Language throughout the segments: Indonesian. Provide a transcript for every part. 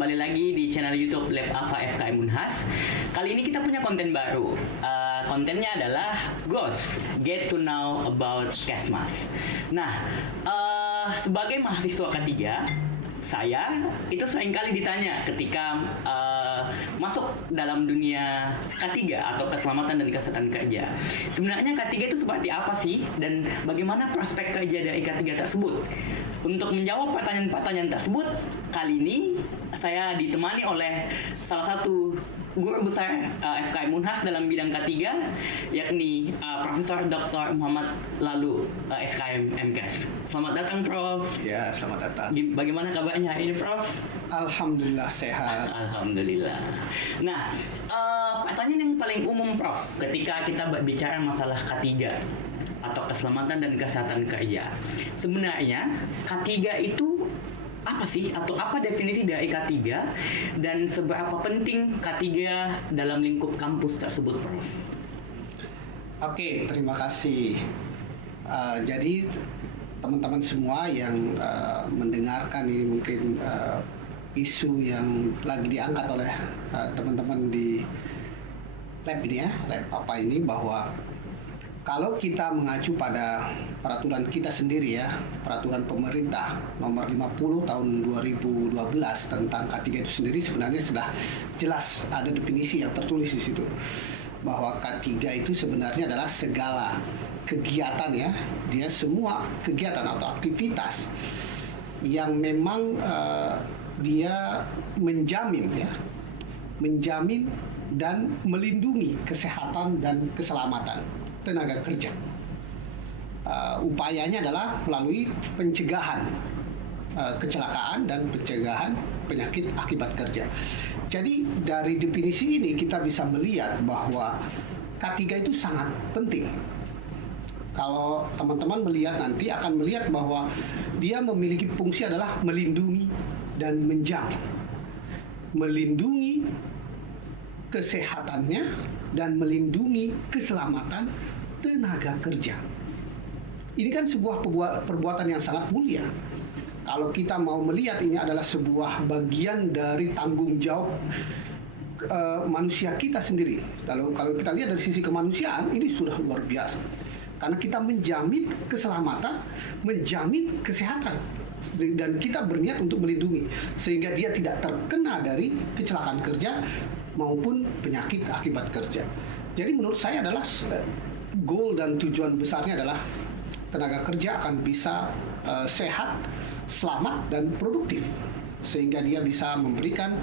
kembali lagi di channel YouTube Lab Alpha FKM Unhas. Kali ini kita punya konten baru. Kontennya adalah Ghost, Get to Know About Kesmas. Nah, sebagai mahasiswa ketiga, saya itu seringkali ditanya ketika masuk dalam dunia K3 atau keselamatan dan kesehatan kerja. Sebenarnya K3 itu seperti apa sih, dan bagaimana prospek kerja dari K3 tersebut? Untuk menjawab pertanyaan-pertanyaan tersebut, kali ini saya ditemani oleh salah satu guru besar FKM Unhas dalam bidang K3, yakni Profesor Dr. Muhammad Lalu, SKM MKes. Selamat datang, Prof. Ya, selamat datang. Bagaimana kabarnya ini, Prof? Alhamdulillah sehat. Alhamdulillah. Nah, pertanyaan yang paling umum, Prof, ketika kita berbicara masalah K3 atau keselamatan dan kesehatan kerja, sebenarnya K3 itu apa sih, atau apa definisi dari K3, dan seberapa penting K3 dalam lingkup kampus tersebut, Prof? Oke, terima kasih. Jadi teman-teman semua yang mendengarkan ini mungkin isu yang lagi diangkat oleh teman-teman di lab ini ya, lab apa ini, bahwa kalau kita mengacu pada peraturan kita sendiri ya, peraturan pemerintah nomor 50 tahun 2012 tentang K3 itu sendiri, sebenarnya sudah jelas ada definisi yang tertulis di situ, bahwa K3 itu sebenarnya adalah segala kegiatan ya, dia semua kegiatan atau aktivitas yang memang dia menjamin dan melindungi kesehatan dan keselamatan tenaga kerja. Upayanya adalah melalui pencegahan kecelakaan dan pencegahan penyakit akibat kerja. Jadi dari definisi ini kita bisa melihat bahwa K3 itu sangat penting. Kalau teman-teman melihat nanti akan melihat bahwa dia memiliki fungsi adalah melindungi dan menjamin. Melindungi kesehatannya dan melindungi keselamatan tenaga kerja. Ini kan sebuah perbuatan yang sangat mulia. Kalau kita mau melihat ini adalah sebuah bagian dari tanggung jawab manusia kita sendiri. Kalau kita lihat dari sisi kemanusiaan, ini sudah luar biasa. Karena kita menjamin keselamatan, menjamin kesehatan, dan kita berniat untuk melindungi sehingga dia tidak terkena dari kecelakaan kerja maupun penyakit akibat kerja. Jadi menurut saya adalah goal dan tujuan besarnya adalah tenaga kerja akan bisa sehat, selamat, dan produktif sehingga dia bisa memberikan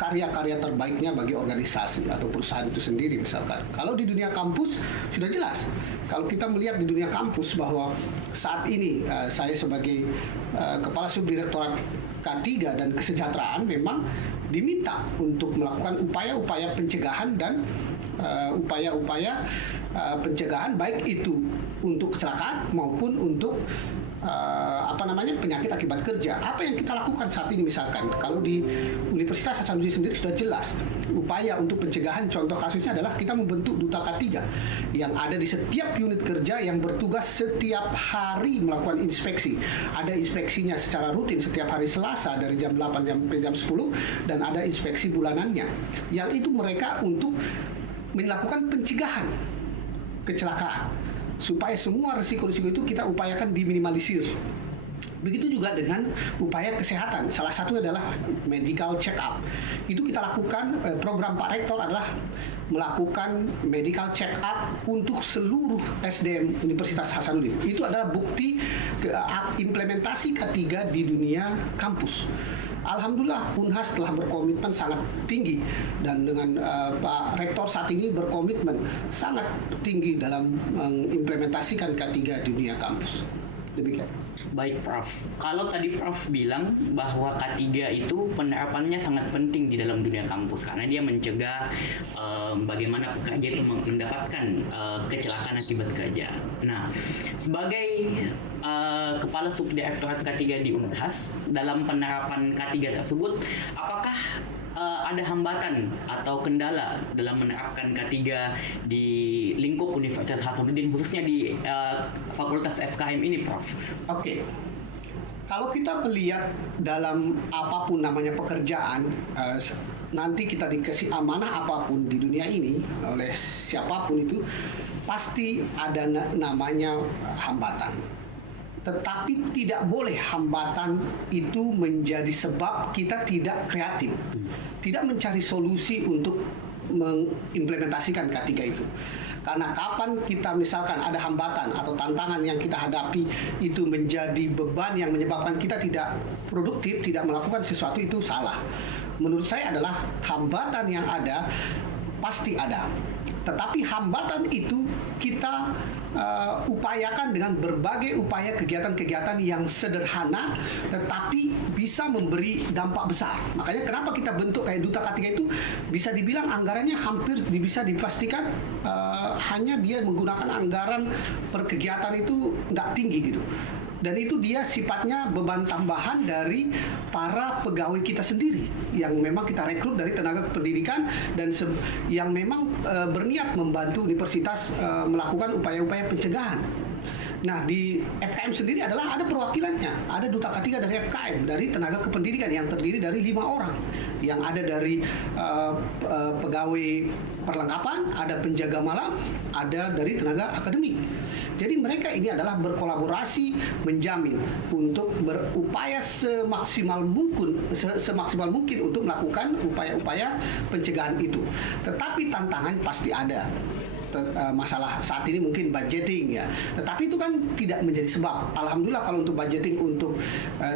karya-karya terbaiknya bagi organisasi atau perusahaan itu sendiri. Misalkan kalau di dunia kampus sudah jelas, kalau kita melihat di dunia kampus bahwa saat ini saya sebagai Kepala Subdirektorat K3 dan Kesejahteraan memang diminta untuk melakukan upaya-upaya pencegahan dan upaya-upaya pencegahan baik itu untuk kecelakaan maupun untuk penyakit akibat kerja. Apa yang kita lakukan saat ini, misalkan kalau di Universitas Hasanuddin sendiri sudah jelas upaya untuk pencegahan. Contoh kasusnya adalah kita membentuk Duta K3 yang ada di setiap unit kerja yang bertugas setiap hari melakukan inspeksi. Ada inspeksinya secara rutin setiap hari Selasa dari jam 8 sampai jam 10, dan ada inspeksi bulanannya yang itu mereka untuk melakukan pencegahan kecelakaan supaya semua risiko-risiko itu kita upayakan diminimalisir. Begitu juga dengan upaya kesehatan. Salah satu adalah medical check up. Itu kita lakukan, program Pak Rektor adalah melakukan medical check up untuk seluruh SDM Universitas Hasanuddin. Itu adalah bukti implementasi K3 di dunia kampus. Alhamdulillah Unhas telah berkomitmen sangat tinggi, dan dengan Pak Rektor saat ini berkomitmen sangat tinggi dalam mengimplementasikan K3 di dunia kampus. Demikian. Baik, Prof. Kalau tadi Prof bilang bahwa K3 itu penerapannya sangat penting di dalam dunia kampus karena dia mencegah bagaimana pekerja itu mendapatkan kecelakaan akibat kerja. Nah, sebagai Kepala Subdirektorat K3 di Unhas, dalam penerapan K3 tersebut, apakah ada hambatan atau kendala dalam menerapkan K3 di lingkup Universitas Hasanuddin, khususnya di Fakultas FKM ini, Prof? Oke. Kalau kita melihat dalam apapun namanya pekerjaan, nanti kita dikasih amanah apapun di dunia ini oleh siapapun itu, pasti ada namanya hambatan. Tetapi tidak boleh hambatan itu menjadi sebab kita tidak kreatif, tidak mencari solusi untuk mengimplementasikan K3 itu. Karena kapan kita misalkan ada hambatan atau tantangan yang kita hadapi itu menjadi beban yang menyebabkan kita tidak produktif, tidak melakukan sesuatu, itu salah. Menurut saya adalah hambatan yang ada pasti ada. Tetapi hambatan itu kita upayakan dengan berbagai upaya kegiatan-kegiatan yang sederhana tetapi bisa memberi dampak besar. Makanya kenapa kita bentuk kayak Duta K3 itu bisa dibilang anggarannya hampir bisa dipastikan hanya dia menggunakan anggaran per kegiatan itu nggak tinggi gitu. Dan itu dia sifatnya beban tambahan dari para pegawai kita sendiri yang memang kita rekrut dari tenaga kependidikan dan yang memang berniat membantu universitas melakukan upaya-upaya pencegahan. Nah, di FKM sendiri adalah ada perwakilannya, ada Duta K3 dari FKM, dari tenaga kependidikan yang terdiri dari 5 orang, yang ada dari pegawai perlengkapan, ada penjaga malam, ada dari tenaga akademik. Jadi mereka ini adalah berkolaborasi menjamin untuk berupaya semaksimal mungkin untuk melakukan upaya-upaya pencegahan itu. Tetapi tantangan pasti ada. Masalah saat ini mungkin budgeting ya, tetapi itu kan tidak menjadi sebab. Alhamdulillah kalau untuk budgeting untuk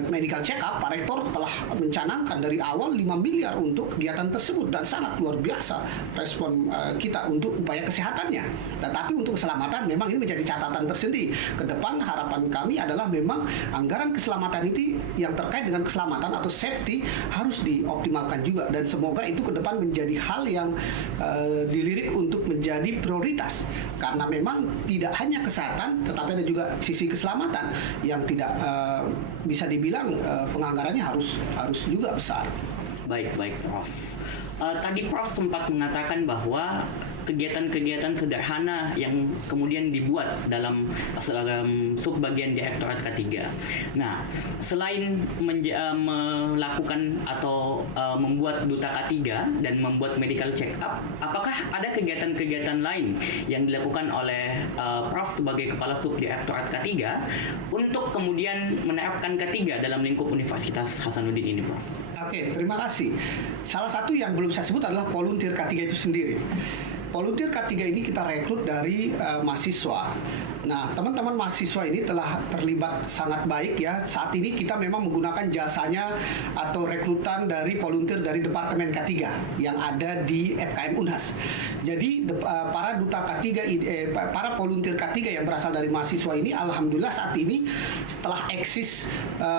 medical check up, Pak Rektor telah mencanangkan dari awal 5 miliar untuk kegiatan tersebut dan sangat luar biasa respon kita untuk upaya kesehatannya. Tetapi untuk keselamatan memang ini menjadi catatan tersendiri. Ke depan harapan kami adalah memang anggaran keselamatan itu yang terkait dengan keselamatan atau safety harus dioptimalkan juga, dan semoga itu ke depan menjadi hal yang dilirik untuk menjadi prioritas, karena memang tidak hanya kesehatan tetapi ada juga sisi keselamatan yang tidak bisa dibilang penganggarannya harus juga besar. Baik Prof. Tadi Prof sempat mengatakan bahwa kegiatan-kegiatan sederhana yang kemudian dibuat dalam subbagian Direktorat K3. Nah, selain melakukan atau membuat Duta K3 dan membuat medical check up, apakah ada kegiatan-kegiatan lain yang dilakukan oleh Prof sebagai Kepala Subdirektorat K3 untuk kemudian menerapkan K3 dalam lingkup Universitas Hasanuddin ini, Prof? Oke, terima kasih. Salah satu yang belum saya sebut adalah volunteer K3 itu sendiri. Volunteer K3 ini kita rekrut dari mahasiswa. Nah, teman-teman mahasiswa ini telah terlibat sangat baik ya. Saat ini kita memang menggunakan jasanya atau rekrutan dari volunteer dari Departemen K3 yang ada di FKM Unhas. Jadi para duta K3, para volunteer K3 yang berasal dari mahasiswa ini, alhamdulillah saat ini setelah eksis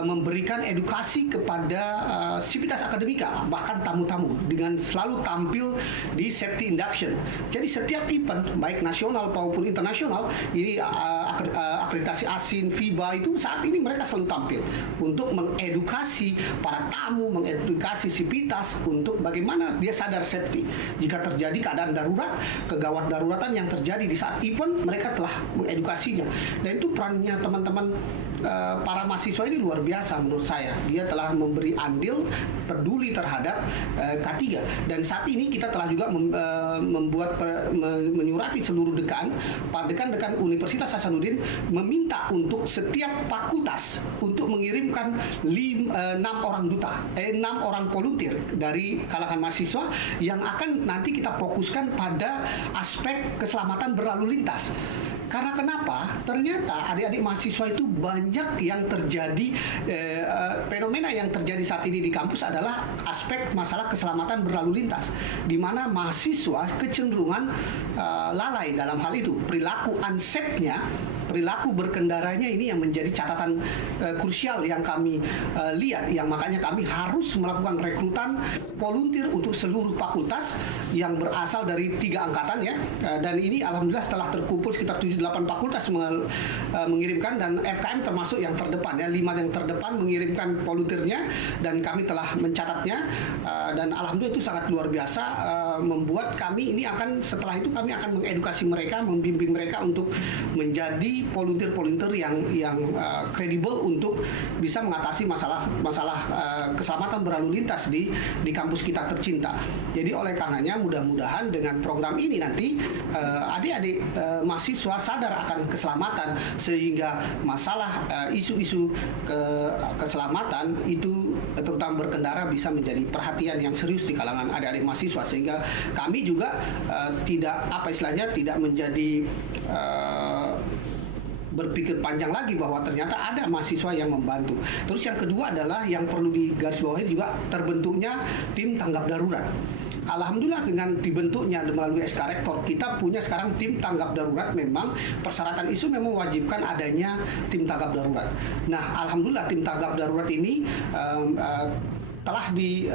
memberikan edukasi kepada sivitas akademika, bahkan tamu-tamu, dengan selalu tampil di safety induction. Jadi setiap event baik nasional maupun internasional ini akreditasi ASIN, FIBA itu saat ini mereka selalu tampil untuk mengedukasi para tamu, mengedukasi sivitas untuk bagaimana dia sadar safety. Jika terjadi keadaan darurat, kegawat daruratan yang terjadi di saat event, mereka telah mengedukasinya. Dan itu perannya teman-teman para mahasiswa ini luar biasa menurut saya. Dia telah memberi andil peduli terhadap K3. Dan saat ini kita telah juga menyurati seluruh dekan Universitas Hasanuddin meminta untuk setiap fakultas untuk mengirimkan 6 orang duta, 6 orang volunteer dari kalangan mahasiswa yang akan nanti kita fokuskan pada aspek keselamatan berlalu lintas. Karena kenapa? Ternyata adik-adik mahasiswa itu banyak yang terjadi, fenomena yang terjadi saat ini di kampus adalah aspek masalah keselamatan berlalu lintas, di mana mahasiswa kecenderungan lalai dalam hal itu. Perilaku unsafe-nya, perilaku berkendaranya ini yang menjadi catatan krusial yang kami lihat, yang makanya kami harus melakukan rekrutan volunteer untuk seluruh fakultas yang berasal dari 3 angkatan ya, dan ini alhamdulillah setelah terkumpul sekitar 7-8 fakultas mengirimkan, dan FKM termasuk yang terdepan ya, 5 yang terdepan mengirimkan volunteernya, dan kami telah mencatatnya, dan alhamdulillah itu sangat luar biasa, membuat kami ini akan, setelah itu kami akan mengedukasi mereka, membimbing mereka untuk menjadi volunteer yang kredibel untuk bisa mengatasi masalah keselamatan berlalu lintas di kampus kita tercinta. Jadi oleh karenanya mudah-mudahan dengan program ini nanti adik-adik mahasiswa sadar akan keselamatan, sehingga masalah isu-isu keselamatan itu terutama berkendara bisa menjadi perhatian yang serius di kalangan adik-adik mahasiswa, sehingga kami juga tidak menjadi berpikir panjang lagi bahwa ternyata ada mahasiswa yang membantu. Terus yang kedua adalah yang perlu digarisbawahi juga terbentuknya tim tanggap darurat. Alhamdulillah dengan dibentuknya melalui SK Rektor, kita punya sekarang tim tanggap darurat. Memang persyaratan ISU memang mewajibkan adanya tim tanggap darurat. Nah, alhamdulillah tim tanggap darurat ini telah di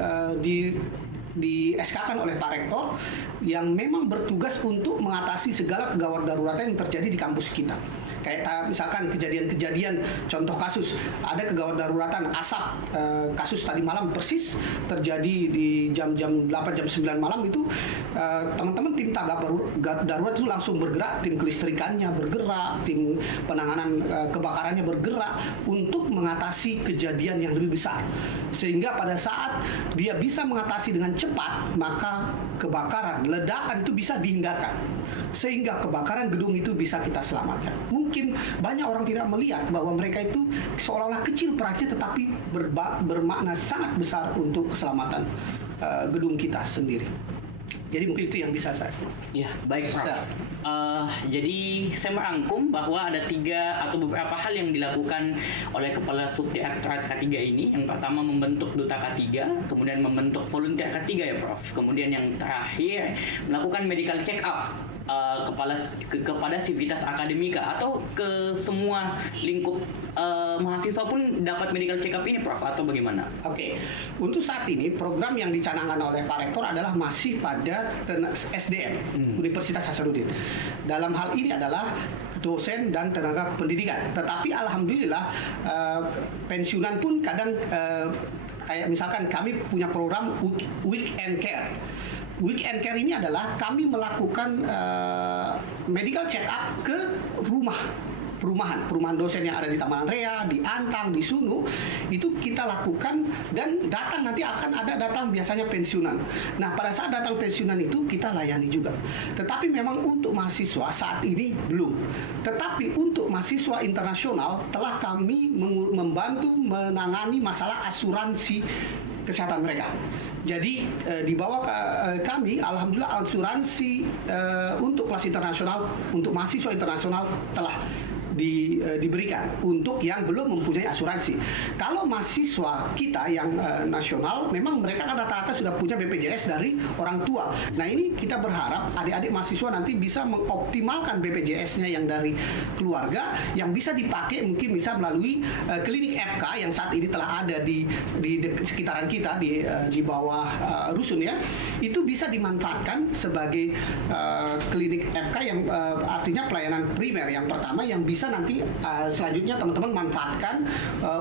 SK-kan oleh Pak Rektor yang memang bertugas untuk mengatasi segala kegawat daruratan yang terjadi di kampus kita. Kayak misalkan kejadian-kejadian, contoh kasus, ada kegawat daruratan asap, kasus tadi malam persis terjadi di jam 8, jam 9 malam itu, teman-teman tim tanggap darurat itu langsung bergerak, tim kelistrikannya bergerak, tim penanganan kebakarannya bergerak untuk mengatasi kejadian yang lebih besar. Sehingga pada saat dia bisa mengatasi dengan cepat, maka kebakaran, ledakan itu bisa dihindarkan, sehingga kebakaran gedung itu bisa kita selamatkan. Mungkin banyak orang tidak melihat bahwa mereka itu seolah-olah kecil perannya, tetapi bermakna sangat besar untuk keselamatan gedung kita sendiri. Jadi mungkin itu yang bisa saya. Ya, baik Prof. Jadi saya merangkum bahwa ada 3 atau beberapa hal yang dilakukan oleh Kepala Subdirektorat K3 ini. Yang pertama membentuk Duta K3, kemudian membentuk volunteer K3 ya Prof. Kemudian yang terakhir melakukan medical check up kepada sivitas akademika atau ke semua lingkup mahasiswa pun dapat medical check up ini Prof, atau bagaimana? Oke. Untuk saat ini program yang dicanangkan oleh Pak Rektor adalah masih pada SDM Universitas Hasanuddin. Dalam hal ini adalah dosen dan tenaga kependidikan. Tetapi alhamdulillah pensiunan pun kadang kayak misalkan kami punya program weekend care. Weekend care ini adalah kami melakukan medical check up ke perumahan dosen yang ada di Taman Rea, di Antang, di Sunu, itu kita lakukan, dan datang nanti akan ada datang biasanya pensiunan. Nah, pada saat datang pensiunan itu kita layani juga. Tetapi memang untuk mahasiswa saat ini belum. Tetapi untuk mahasiswa internasional telah kami membantu menangani masalah asuransi kesehatan mereka. Jadi di bawah kami, alhamdulillah asuransi untuk kelas internasional, untuk mahasiswa internasional telah diberikan untuk yang belum mempunyai asuransi. Kalau mahasiswa kita yang nasional, memang mereka kan rata-rata sudah punya BPJS dari orang tua. Nah, ini kita berharap adik-adik mahasiswa nanti bisa mengoptimalkan BPJS-nya yang dari keluarga, yang bisa dipakai mungkin bisa melalui klinik FK yang saat ini telah ada di sekitaran kita di bawah rusun ya. Itu bisa dimanfaatkan sebagai klinik FK yang artinya pelayanan primer yang pertama, yang bisa nanti selanjutnya teman-teman manfaatkan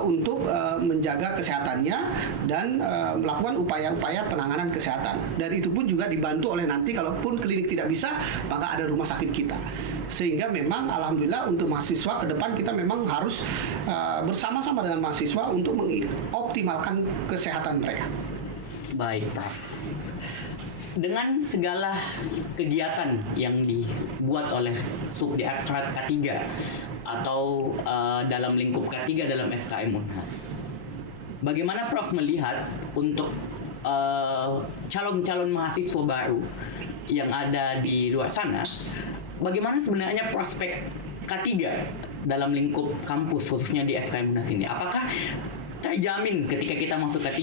untuk menjaga kesehatannya dan melakukan upaya-upaya penanganan kesehatan. Dan itu pun juga dibantu oleh nanti kalaupun klinik tidak bisa, maka ada rumah sakit kita. Sehingga memang alhamdulillah untuk mahasiswa ke depan kita memang harus bersama-sama dengan mahasiswa untuk mengoptimalkan kesehatan mereka. Baik, Prof. Dengan segala kegiatan yang dibuat oleh Subdirektorat K3 atau dalam lingkup K3 dalam FKM Unhas, bagaimana Prof melihat untuk calon-calon mahasiswa baru yang ada di luar sana, bagaimana sebenarnya prospek K3 dalam lingkup kampus khususnya di FKM Unhas ini? Apakah terjamin ketika kita masuk K3,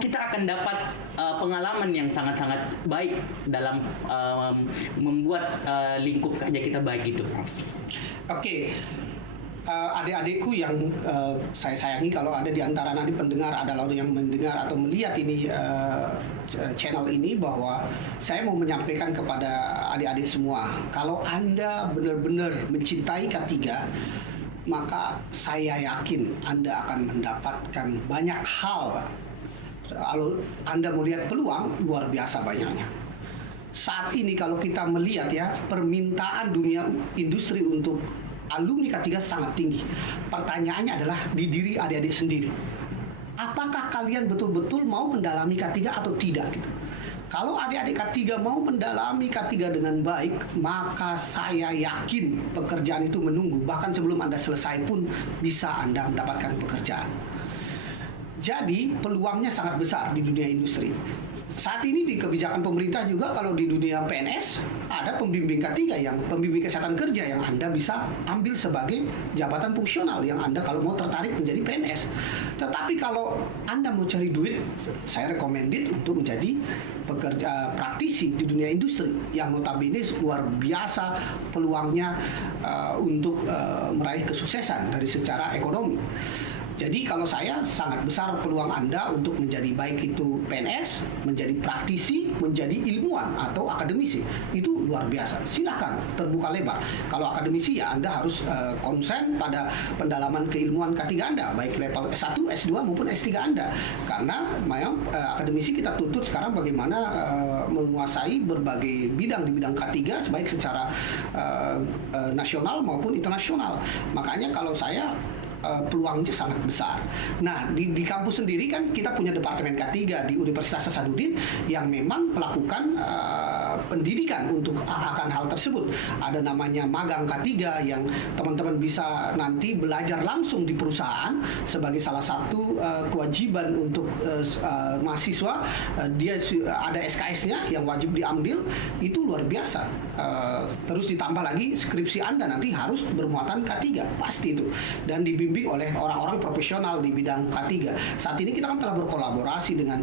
kita akan dapat pengalaman yang sangat-sangat baik dalam membuat lingkup kerja kita baik itu, Prof? Oke. Adik-adikku yang saya sayangi, kalau ada di antara nanti pendengar, ada yang mendengar atau melihat ini channel ini, bahwa saya mau menyampaikan kepada adik-adik semua, kalau Anda benar-benar mencintai K3, maka saya yakin Anda akan mendapatkan banyak hal. Kalau Anda melihat peluang, luar biasa banyaknya. Saat ini kalau kita melihat ya, permintaan dunia industri untuk alumni K3 sangat tinggi. Pertanyaannya adalah di diri adik-adik sendiri. Apakah kalian betul-betul mau mendalami K3 atau tidak gitu? Kalau adik-adik K3 mau mendalami K3 dengan baik, maka saya yakin pekerjaan itu menunggu. Bahkan sebelum Anda selesai pun bisa Anda mendapatkan pekerjaan. Jadi peluangnya sangat besar di dunia industri. Saat ini di kebijakan pemerintah juga kalau di dunia PNS ada pembimbing K3 yang pembimbing kesehatan kerja yang Anda bisa ambil sebagai jabatan fungsional yang Anda kalau mau tertarik menjadi PNS. Tetapi kalau Anda mau cari duit, saya recommended untuk menjadi pekerja praktisi di dunia industri yang notabene luar biasa peluangnya untuk meraih kesuksesan dari secara ekonomi. Jadi kalau saya sangat besar peluang Anda untuk menjadi baik itu PNS, menjadi praktisi, menjadi ilmuwan atau akademisi. Itu luar biasa. Silakan terbuka lebar. Kalau akademisi ya Anda harus konsen pada pendalaman keilmuan K3 Anda, baik level S1, S2 maupun S3 Anda. Karena memang akademisi kita tuntut sekarang bagaimana menguasai berbagai bidang di bidang K3 baik secara nasional maupun internasional. Makanya kalau saya peluangnya sangat besar. Nah, di kampus sendiri kan kita punya Departemen K3 di Universitas Hasanuddin yang memang melakukan pendidikan untuk akan hal tersebut. Ada namanya magang K3 yang teman-teman bisa nanti belajar langsung di perusahaan sebagai salah satu kewajiban untuk mahasiswa. Dia ada SKS-nya yang wajib diambil, itu luar biasa. Terus ditambah lagi skripsi Anda nanti harus bermuatan K3, pasti itu. Dan dibimbing oleh orang-orang profesional di bidang K3. Saat ini kita kan telah berkolaborasi dengan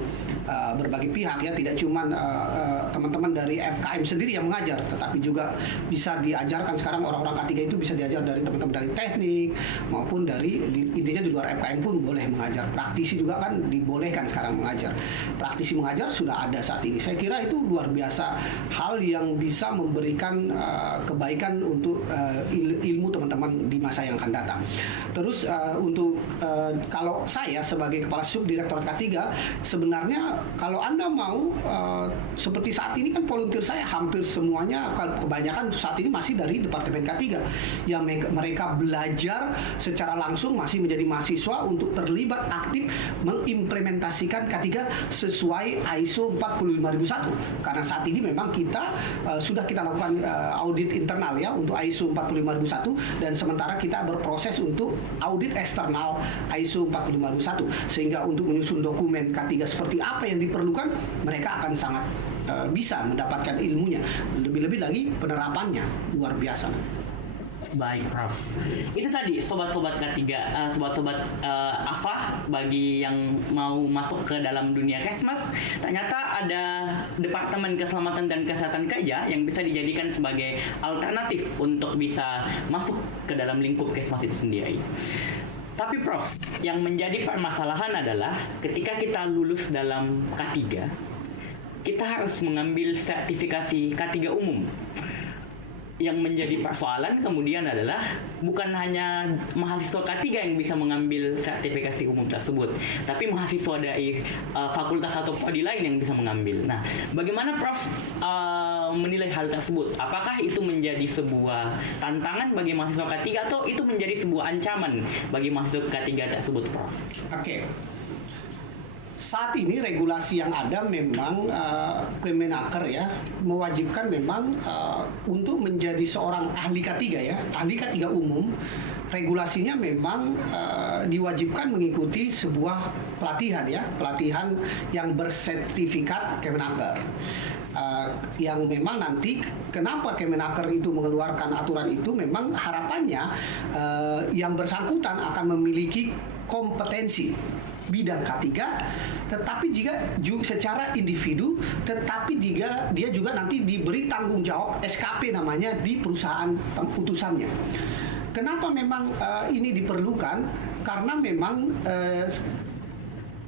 berbagai pihak ya, tidak cuma teman-teman dari FKM sendiri yang mengajar, tetapi juga bisa diajarkan sekarang orang-orang K3 itu bisa diajar dari teman-teman dari teknik maupun dari intinya di luar FKM pun boleh mengajar. Praktisi juga kan dibolehkan sekarang mengajar. Praktisi mengajar sudah ada saat ini. Saya kira itu luar biasa hal yang bisa memberikan kebaikan untuk ilmu teman-teman di masa yang akan datang. Terus untuk kalau saya sebagai kepala subdirektorat K3 sebenarnya kalau Anda mau seperti saat ini kan volunteer saya hampir semuanya kebanyakan saat ini masih dari Departemen K3 yang mereka belajar secara langsung masih menjadi mahasiswa untuk terlibat aktif mengimplementasikan K3 sesuai ISO 45001 karena saat ini memang kita sudah kita lakukan audit internal ya untuk ISO 45001 dan sementara kita berproses untuk audit eksternal ISO 45001 sehingga untuk menyusun dokumen K3 seperti apa yang diperlukan mereka akan sangat bisa mendapatkan ilmunya, lebih-lebih lagi penerapannya luar biasa. Baik, Prof. Itu tadi sobat-sobat K3, sobat-sobat AFA bagi yang mau masuk ke dalam dunia Kesmas, ternyata ada Departemen Keselamatan dan Kesehatan Kerja yang bisa dijadikan sebagai alternatif untuk bisa masuk ke dalam lingkup Kesmas itu sendiri. Tapi Prof, yang menjadi permasalahan adalah ketika kita lulus dalam K3, kita harus mengambil sertifikasi K3 umum. Yang menjadi persoalan kemudian adalah bukan hanya mahasiswa K3 yang bisa mengambil sertifikasi umum tersebut, tapi mahasiswa dari fakultas atau prodi lain yang bisa mengambil. Nah, bagaimana Prof menilai hal tersebut? Apakah itu menjadi sebuah tantangan bagi mahasiswa K3 atau itu menjadi sebuah ancaman bagi mahasiswa K3 tersebut, Prof? Oke. Saat ini regulasi yang ada memang Kemenaker ya mewajibkan memang untuk menjadi seorang ahli K3 ya, ahli K3 umum, regulasinya memang diwajibkan mengikuti sebuah pelatihan ya, pelatihan yang bersertifikat Kemenaker. Yang memang nanti kenapa Kemenaker itu mengeluarkan aturan itu memang harapannya yang bersangkutan akan memiliki kompetensi bidang K3, tetapi jika secara individu, tetapi jika dia juga nanti diberi tanggung jawab SKP namanya di perusahaan utusannya. Kenapa memang ini diperlukan? Karena memang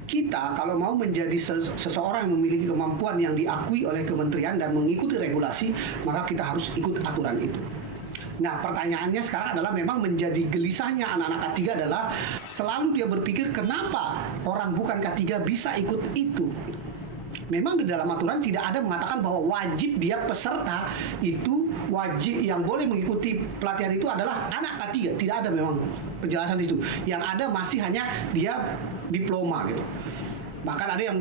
kita kalau mau menjadi seseorang yang memiliki kemampuan yang diakui oleh kementerian dan mengikuti regulasi, maka kita harus ikut aturan itu. Nah, pertanyaannya sekarang adalah memang menjadi gelisahnya anak-anak K3 adalah selalu dia berpikir kenapa orang bukan K3 bisa ikut itu. Memang di dalam aturan tidak ada mengatakan bahwa wajib dia peserta itu wajib yang boleh mengikuti pelatihan itu adalah anak K3. Tidak ada memang penjelasan itu. Yang ada masih hanya dia diploma gitu. Bahkan ada yang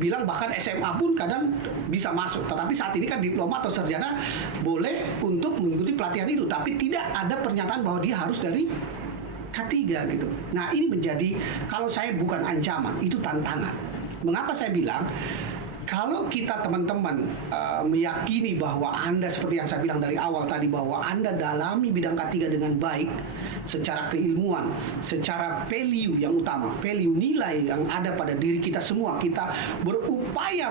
bilang bahkan SMA pun kadang bisa masuk. Tetapi saat ini kan diploma atau sarjana boleh untuk mengikuti pelatihan itu. Tapi tidak ada pernyataan bahwa dia harus dari K3 gitu. Nah ini menjadi, kalau saya bukan ancaman, itu tantangan. Mengapa saya bilang kalau kita teman-teman meyakini bahwa Anda seperti yang saya bilang dari awal tadi, bahwa Anda dalami bidang K3 dengan baik secara keilmuan, secara value yang utama, value nilai yang ada pada diri kita semua, kita berupaya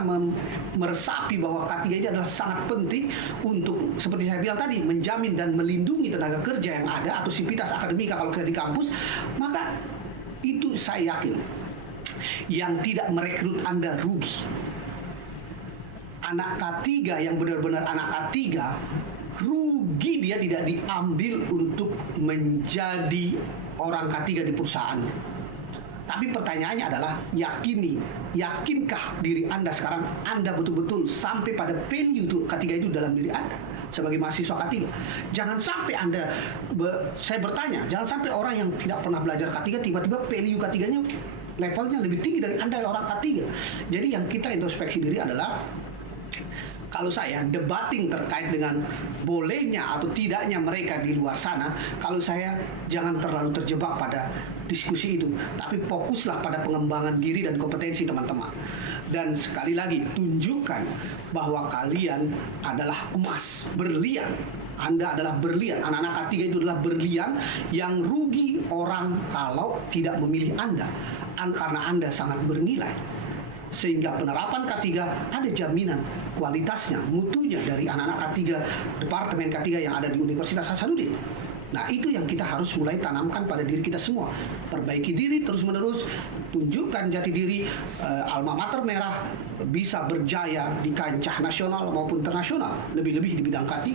meresapi bahwa K3 ini adalah sangat penting untuk, seperti saya bilang tadi, menjamin dan melindungi tenaga kerja yang ada atau sivitas akademika kalau kita di kampus, maka itu saya yakin yang tidak merekrut Anda rugi. Anak K3 yang benar-benar anak K3 rugi dia tidak diambil untuk menjadi orang K3 di perusahaan. Tapi pertanyaannya adalah yakinkah diri Anda sekarang Anda betul-betul sampai pada value itu K3 itu dalam diri Anda sebagai mahasiswa K3. Jangan sampai Anda, saya bertanya, jangan sampai orang yang tidak pernah belajar K3 tiba-tiba value K3-nya levelnya lebih tinggi dari Anda orang K3. Jadi yang kita introspeksi diri adalah, kalau saya debating terkait dengan bolehnya atau tidaknya mereka di luar sana, kalau saya jangan terlalu terjebak pada diskusi itu, tapi fokuslah pada pengembangan diri dan kompetensi teman-teman. Dan sekali lagi, tunjukkan bahwa kalian adalah emas, berlian. Anda adalah berlian, anak-anak K3 itu adalah berlian yang rugi orang kalau tidak memilih Anda, karena Anda sangat bernilai. Sehingga penerapan K3 ada jaminan kualitasnya, mutunya dari anak-anak K3, Departemen K3 yang ada di Universitas Hasanuddin. Nah itu yang kita harus mulai tanamkan pada diri kita semua. Perbaiki diri terus-menerus, tunjukkan jati diri, alma mater merah bisa berjaya di kancah nasional maupun internasional, lebih-lebih di bidang K3.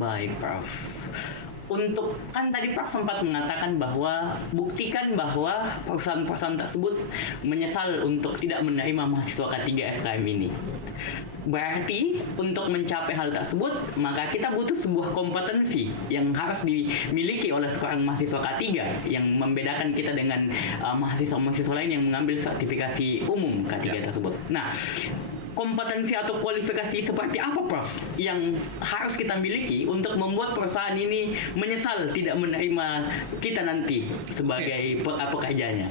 Baik, Prof. Untuk, kan tadi Prof sempat mengatakan bahwa buktikan bahwa perusahaan-perusahaan tersebut menyesal untuk tidak menerima mahasiswa K3 FKM ini. Berarti untuk mencapai hal tersebut, maka kita butuh sebuah kompetensi yang harus dimiliki oleh seorang mahasiswa K3 yang membedakan kita dengan mahasiswa-mahasiswa lain yang mengambil sertifikasi umum K3 tersebut. Nah, kompetensi atau kualifikasi seperti apa, Prof, yang harus kita miliki untuk membuat perusahaan ini menyesal tidak menerima kita nanti sebagai pekerjanya?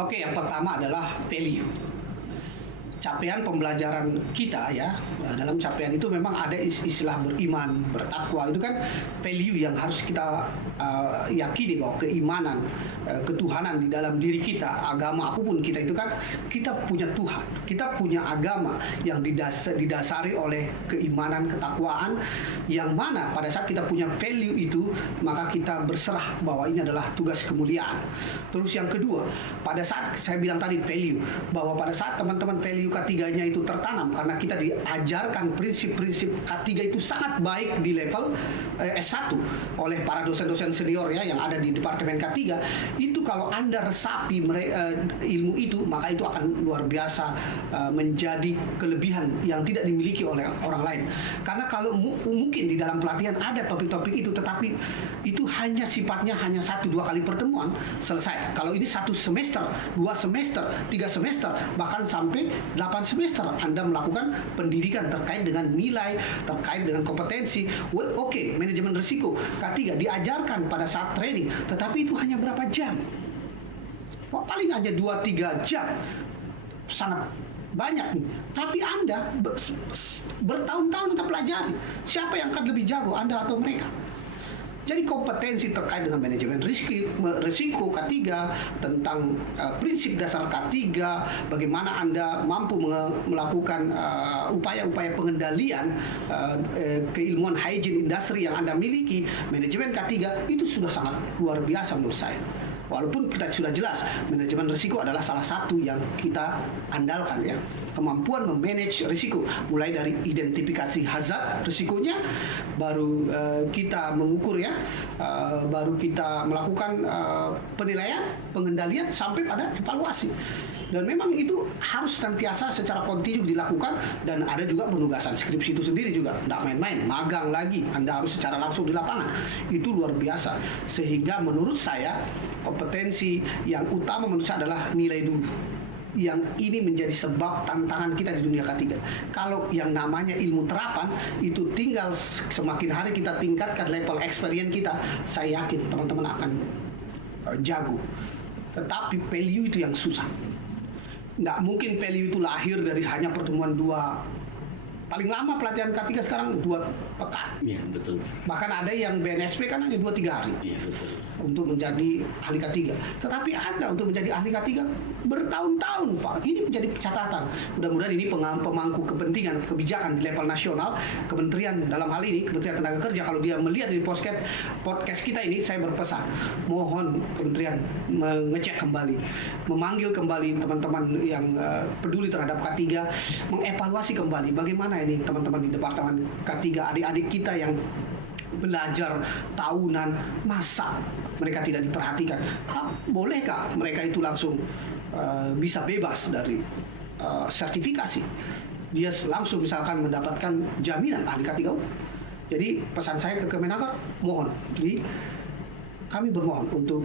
Oke, yang pertama adalah value. Capaian pembelajaran kita ya, dalam capaian itu memang ada istilah beriman, bertakwa, itu kan value yang harus kita yakini bahwa keimanan, ketuhanan di dalam diri kita, agama apapun kita itu kan, kita punya Tuhan, kita punya agama yang didasari oleh keimanan, ketakwaan, yang mana pada saat kita punya value itu, maka kita berserah bahwa ini adalah tugas kemuliaan. Terus yang kedua, pada saat saya bilang tadi value, bahwa pada saat teman-teman value K3-nya itu tertanam karena kita diajarkan prinsip-prinsip K3 itu sangat baik di level S1 oleh para dosen-dosen senior ya yang ada di Departemen K3, itu kalau Anda resapi ilmu itu, maka itu akan luar biasa menjadi kelebihan yang tidak dimiliki oleh orang lain. Karena kalau mungkin di dalam pelatihan ada topik-topik itu, tetapi itu hanya sifatnya hanya 1-2 kali pertemuan selesai. Kalau ini 1 semester, 2 semester, 3 semester, bahkan sampai 8 semester Anda melakukan pendidikan terkait dengan nilai, terkait dengan kompetensi. Oke, manajemen risiko K3 diajarkan pada saat training, tetapi itu hanya berapa jam? Paling hanya 2-3 jam. Sangat banyak nih. Tapi Anda bertahun-tahun tetap pelajari. Siapa yang akan lebih jago, Anda atau mereka? Jadi kompetensi terkait dengan manajemen risiko K3, tentang prinsip dasar K3, bagaimana Anda mampu melakukan upaya-upaya pengendalian keilmuan hygiene industri yang Anda miliki, manajemen K3 itu sudah sangat luar biasa menurut saya. Walaupun kita sudah jelas manajemen risiko adalah salah satu yang kita andalkan ya, kemampuan memanage risiko mulai dari identifikasi hazard risikonya, baru kita mengukur ya, baru kita melakukan penilaian, pengendalian sampai pada evaluasi. Dan memang itu harus senantiasa secara kontinu dilakukan, dan ada juga penugasan skripsi itu sendiri juga, tidak main-main, magang lagi, Anda harus secara langsung di lapangan, itu luar biasa. Sehingga menurut saya kompetensi yang utama menurut saya adalah nilai dulu, yang ini menjadi sebab tantangan kita di dunia ketiga. Kalau yang namanya ilmu terapan itu tinggal semakin hari kita tingkatkan level experience kita, saya yakin teman-teman akan jago. Tetapi value itu yang susah. Nggak mungkin value itu lahir dari hanya pertemuan dua. Paling lama pelatihan K3 sekarang 2 pekan. Iya, betul. Bahkan ada yang BNSP kan hanya 2-3 hari. Iya, betul. Untuk menjadi ahli K3. Tetapi ada untuk menjadi ahli K3 bertahun-tahun, Pak. Ini menjadi catatan. Mudah-mudahan ini pemangku kepentingan kebijakan di level nasional, kementerian dalam hal ini, Kementerian Tenaga Kerja, kalau dia melihat di podcast kita ini, saya berpesan, mohon kementerian mengecek kembali, memanggil kembali teman-teman yang peduli terhadap K3, mengevaluasi kembali bagaimana ini teman-teman di Departemen K3, adik-adik kita yang belajar tahunan, masa mereka tidak diperhatikan? Bolehkah mereka itu langsung bisa bebas dari sertifikasi? Dia langsung misalkan mendapatkan jaminan ahli K3U. Jadi pesan saya ke Kemenaker, mohon kami bermohon untuk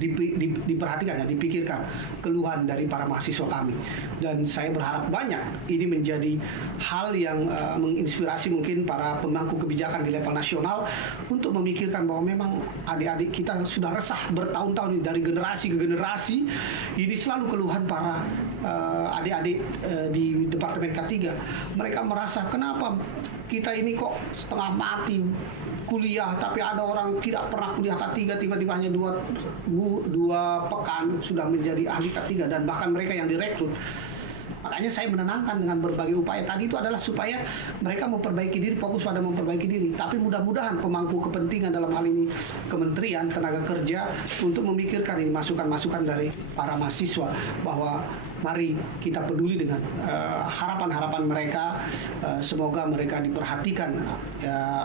diperhatikan, dipikirkan keluhan dari para mahasiswa kami, dan saya berharap banyak ini menjadi hal yang menginspirasi mungkin para pemangku kebijakan di level nasional untuk memikirkan bahwa memang adik-adik kita sudah resah bertahun-tahun dari generasi ke generasi. Ini selalu keluhan para adik-adik di Departemen K3. Mereka merasa kenapa kita ini kok setengah mati kuliah, tapi ada orang tidak pernah kuliah K3 tiba-tiba hanya 2 pekan sudah menjadi ahli K3, dan bahkan mereka yang direkrut. Makanya saya menenangkan dengan berbagai upaya tadi itu adalah supaya mereka memperbaiki diri, fokus pada memperbaiki diri. Tapi mudah-mudahan pemangku kepentingan dalam hal ini Kementerian Tenaga Kerja untuk memikirkan ini masukan-masukan dari para mahasiswa, bahwa mari kita peduli dengan harapan-harapan mereka. Semoga mereka diperhatikan,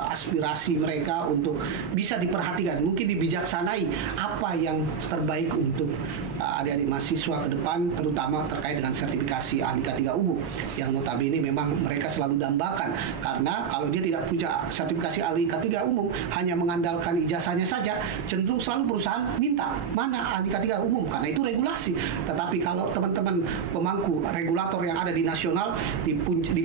aspirasi mereka untuk bisa diperhatikan, mungkin dibijaksanai apa yang terbaik untuk adik-adik mahasiswa ke depan, terutama terkait dengan sertifikasi ahli K3 UBU yang notabene memang mereka selalu dambakan, karena kalau dia tidak punya sertifikasi ahli K3 umum, hanya mengandalkan ijazahnya saja, cenderung selalu perusahaan minta mana ahli K3 umum, karena itu regulasi. Tetapi kalau teman-teman pemangku regulator yang ada di nasional, di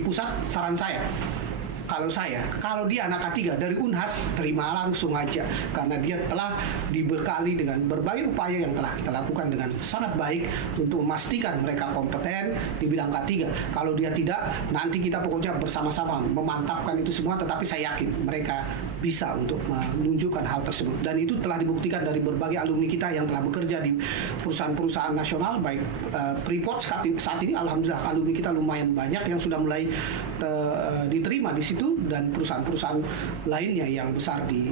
pusat, saran saya, kalau dia anak K3 dari Unhas, terima langsung aja, karena dia telah dibekali dengan berbagai upaya yang telah kita lakukan dengan sangat baik untuk memastikan mereka kompeten di bidang K3. Kalau dia tidak, nanti kita pokoknya bersama-sama memantapkan itu semua, tetapi saya yakin mereka bisa untuk menunjukkan hal tersebut, dan itu telah dibuktikan dari berbagai alumni kita yang telah bekerja di perusahaan-perusahaan nasional, baik Freeport saat ini alhamdulillah alumni kita lumayan banyak yang sudah mulai diterima di situ, dan perusahaan-perusahaan lainnya yang besar di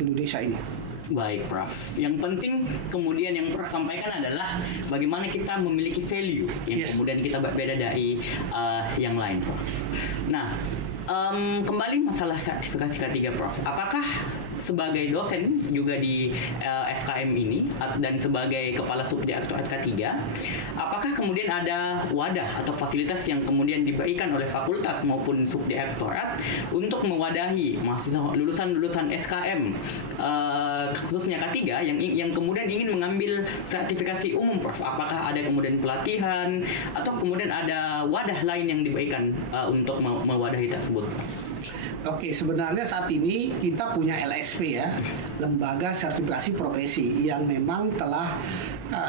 Indonesia ini. Baik, Prof. Yang penting kemudian yang Prof sampaikan adalah bagaimana kita memiliki value yang kemudian kita berbeda dari yang lain, Prof. Nah, kembali masalah sertifikasi K3, Prof. Apakah sebagai dosen juga di FKM ini dan sebagai kepala subdirektorat K3, apakah kemudian ada wadah atau fasilitas yang kemudian diberikan oleh fakultas maupun subdirektorat untuk mewadahi mahasiswa lulusan SKM khususnya K3 yang kemudian ingin mengambil sertifikasi umum, Prof? Apakah ada kemudian pelatihan atau kemudian ada wadah lain yang diberikan untuk mewadahi tersebut, Prof? Oke, sebenarnya saat ini kita punya LSP ya, Lembaga Sertifikasi Profesi, yang memang telah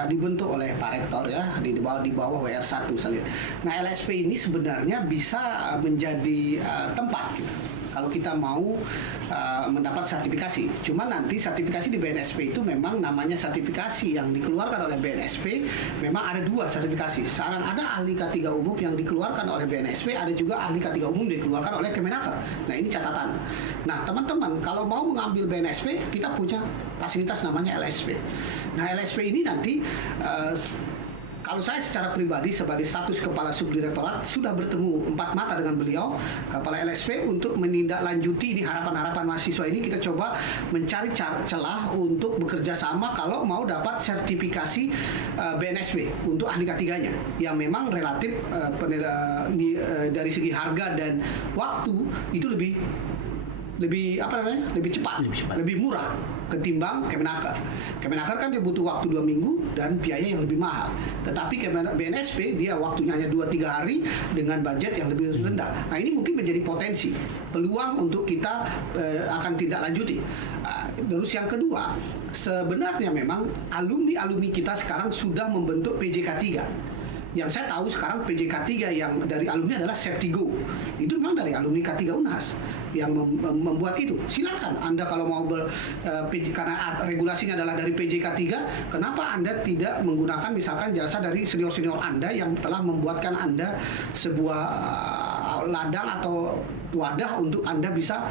dibentuk oleh Pak Rektor ya, di bawah WR1 saya lihat. Nah, LSP ini sebenarnya bisa menjadi tempat gitu. kalau kita mau mendapat sertifikasi. Cuma nanti sertifikasi di BNSP itu memang namanya sertifikasi yang dikeluarkan oleh BNSP, memang ada 2 sertifikasi. Sekarang ada ahli K3 umum yang dikeluarkan oleh BNSP, ada juga ahli K3 umum yang dikeluarkan oleh Kemenaker. Nah, ini catatan. Nah, teman-teman, kalau mau mengambil BNSP, kita punya fasilitas namanya LSP. Nah, LSP ini nanti kalau saya secara pribadi sebagai status Kepala Subdirektorat sudah bertemu 4 mata dengan beliau, Kepala LSP, untuk menindaklanjuti ini harapan-harapan mahasiswa ini. Kita coba mencari celah untuk bekerja sama kalau mau dapat sertifikasi BNSP untuk ahli K3-nya yang memang relatif dari segi harga dan waktu itu lebih cepat, lebih murah ketimbang Kemenaker. Kemenaker kan dia butuh waktu 2 minggu dan biaya yang lebih mahal. Tetapi BNSP dia waktunya hanya 2-3 hari dengan budget yang lebih rendah. Nah, ini mungkin menjadi potensi, peluang untuk kita akan tindak lanjuti. Terus yang kedua, sebenarnya memang alumni kita sekarang sudah membentuk PJK3. Yang saya tahu sekarang PJK3 yang dari alumni adalah Safety-Go. Itu memang dari alumni K3 Unhas yang membuat itu. Silakan Anda kalau mau karena regulasinya adalah dari PJK3, kenapa Anda tidak menggunakan misalkan jasa dari senior-senior Anda yang telah membuatkan Anda sebuah ladang atau wadah untuk Anda bisa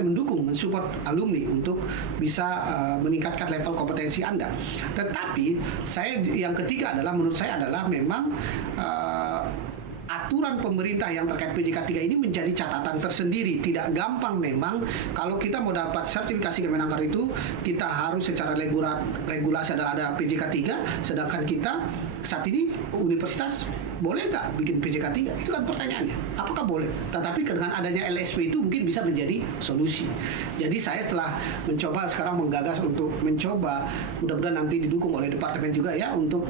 mendukung, mensupport alumni untuk bisa meningkatkan level kompetensi Anda. Tetapi yang ketiga adalah menurut saya adalah memang aturan pemerintah yang terkait PJK3 ini menjadi catatan tersendiri. Tidak gampang memang kalau kita mau dapat sertifikasi Kemenaker itu, kita harus secara regulasi ada PJK3, sedangkan kita saat ini universitas boleh nggak bikin PJK3? Itu kan pertanyaannya. Apakah boleh? Tetapi dengan adanya LSP itu mungkin bisa menjadi solusi. Jadi saya setelah mencoba sekarang menggagas untuk mencoba, mudah-mudahan nanti didukung oleh departemen juga ya, untuk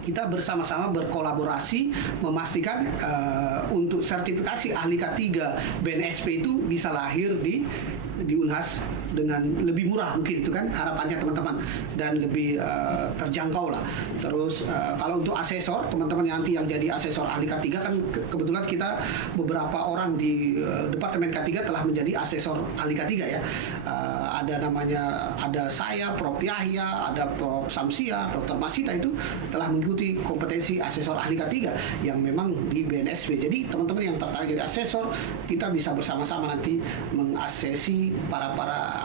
kita bersama-sama berkolaborasi memastikan untuk sertifikasi ahli K3 BNSP itu bisa lahir di Unhas dengan lebih murah, mungkin itu kan harapannya teman-teman, dan lebih terjangkau lah. Terus kalau untuk asesor, teman-teman nanti yang jadi asesor ahli K3 kan kebetulan kita beberapa orang di Departemen K3 telah menjadi asesor ahli K3 ya. Ada saya, Prof Yahya, ada Prof Samsia, Dr. Masita itu telah mengikuti kompetensi asesor ahli K3 yang memang di BNSP. Jadi teman-teman yang tertarik jadi asesor, kita bisa bersama-sama nanti mengasesi para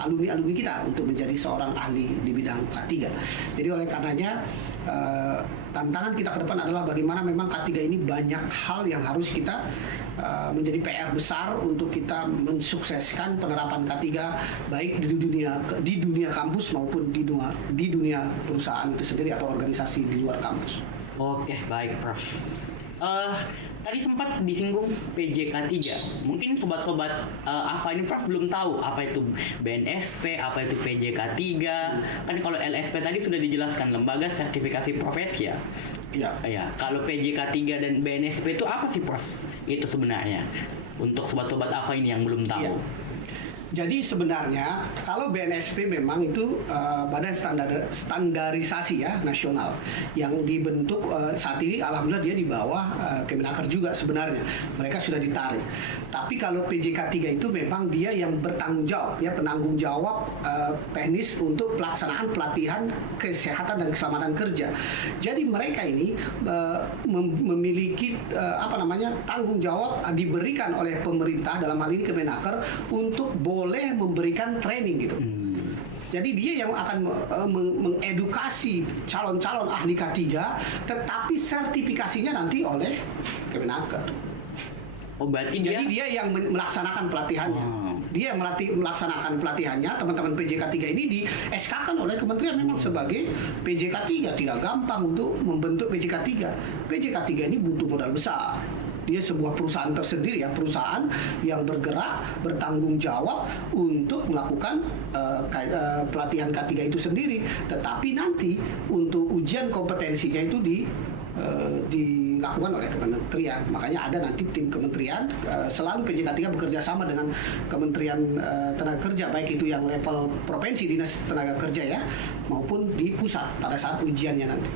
alumni kita untuk menjadi seorang ahli di bidang K3. Jadi oleh karenanya tantangan kita ke depan adalah bagaimana memang K3 ini banyak hal yang harus kita menjadi PR besar untuk kita mensukseskan penerapan K3 baik di dunia kampus maupun di dunia perusahaan itu sendiri atau organisasi di luar kampus. Oke, baik Prof. Tadi sempat disinggung PJK3. Mungkin sobat-sobat AFA ini Prof belum tahu apa itu BNSP, apa itu PJK3. Kan kalau LSP tadi sudah dijelaskan, lembaga sertifikasi profesi ya. Iya. Ya, kalau PJK3 dan BNSP itu apa sih Prof? Itu sebenarnya untuk sobat-sobat AFA ini yang belum tahu. Iya. Jadi sebenarnya kalau BNSP memang itu badan standarisasi ya nasional yang dibentuk saat ini, alhamdulillah dia di bawah Kemenaker juga sebenarnya. Mereka sudah ditarik. Tapi kalau PJK3 itu memang dia yang bertanggung jawab ya, penanggung jawab teknis untuk pelaksanaan pelatihan kesehatan dan keselamatan kerja. Jadi mereka ini memiliki tanggung jawab diberikan oleh pemerintah, dalam hal ini Kemenaker, untuk boleh memberikan training gitu. Jadi dia yang akan mengedukasi calon-calon ahli K3, tetapi sertifikasinya nanti oleh Kemenaker. Oh, berarti jadi dia yang melaksanakan pelatihannya. Dia yang melaksanakan pelatihannya. Teman-teman PJK3 ini di SK-kan oleh kementerian memang sebagai PJK3. Tidak gampang untuk membentuk PJK3. PJK3 ini butuh modal besar. Dia sebuah perusahaan tersendiri ya, perusahaan yang bergerak, bertanggung jawab untuk melakukan pelatihan K3 itu sendiri. Tetapi nanti untuk ujian kompetensinya itu dilakukan oleh kementerian. Makanya ada nanti tim kementerian, selalu PJK3 bekerja sama dengan Kementerian Tenaga Kerja, baik itu yang level provinsi Dinas Tenaga Kerja ya, maupun di pusat pada saat ujiannya nanti.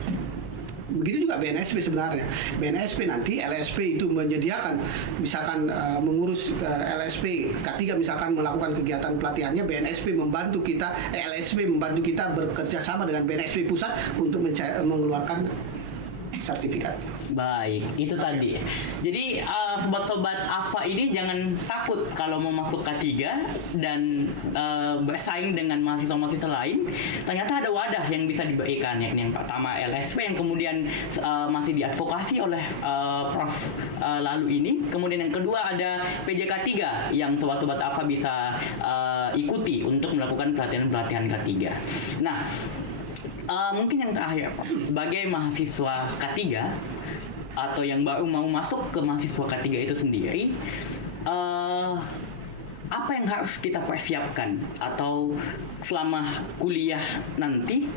Begitu juga BNSP sebenarnya. BNSP nanti LSP itu menyediakan, misalkan mengurus LSP K3 misalkan melakukan kegiatan pelatihannya, BNSP membantu kita, LSP membantu kita bekerja sama dengan BNSP pusat untuk mengeluarkan sertifikat. Baik, itu tadi. Jadi sobat-sobat AFA ini jangan takut kalau mau masuk K3 dan bersaing dengan mahasiswa-mahasiswa lain. Ternyata ada wadah yang bisa diberikan. Yang pertama LSP yang kemudian masih diadvokasi oleh Prof Lalu ini. Kemudian yang kedua ada PJK 3 yang sobat-sobat AFA bisa ikuti untuk melakukan pelatihan-pelatihan K3. Nah, mungkin yang terakhir, sebagai mahasiswa K3 atau yang baru mau masuk ke mahasiswa K3 itu sendiri, apa yang harus kita persiapkan atau selama kuliah nanti?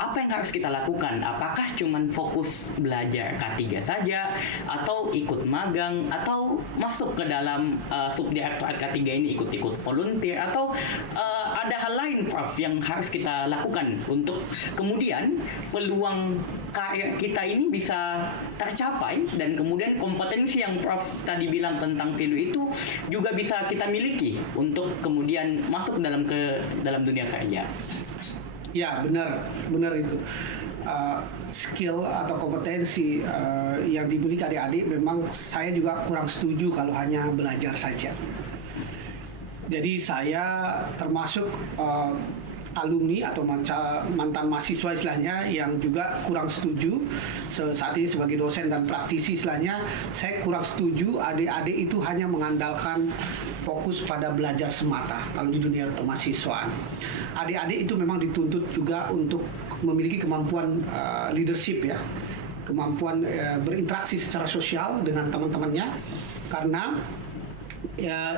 Apa yang harus kita lakukan? Apakah cuman fokus belajar K3 saja, atau ikut magang, atau masuk ke dalam subdirektorat K3 ini ikut-ikut volunteer, atau ada hal lain, Prof, yang harus kita lakukan untuk kemudian peluang karir kita ini bisa tercapai dan kemudian kompetensi yang Prof tadi bilang tentang value itu juga bisa kita miliki untuk kemudian masuk ke dalam dunia kerja. Ya, benar itu. Skill atau kompetensi yang dimiliki adik-adik, memang saya juga kurang setuju kalau hanya belajar saja. Jadi saya termasuk alumni atau mantan mahasiswa istilahnya yang juga kurang setuju saat ini sebagai dosen dan praktisi istilahnya. Saya kurang setuju adik-adik itu hanya mengandalkan fokus pada belajar semata kalau di dunia kemahasiswaan. Adik-adik itu memang dituntut juga untuk memiliki kemampuan leadership ya, kemampuan berinteraksi secara sosial dengan teman-temannya, karena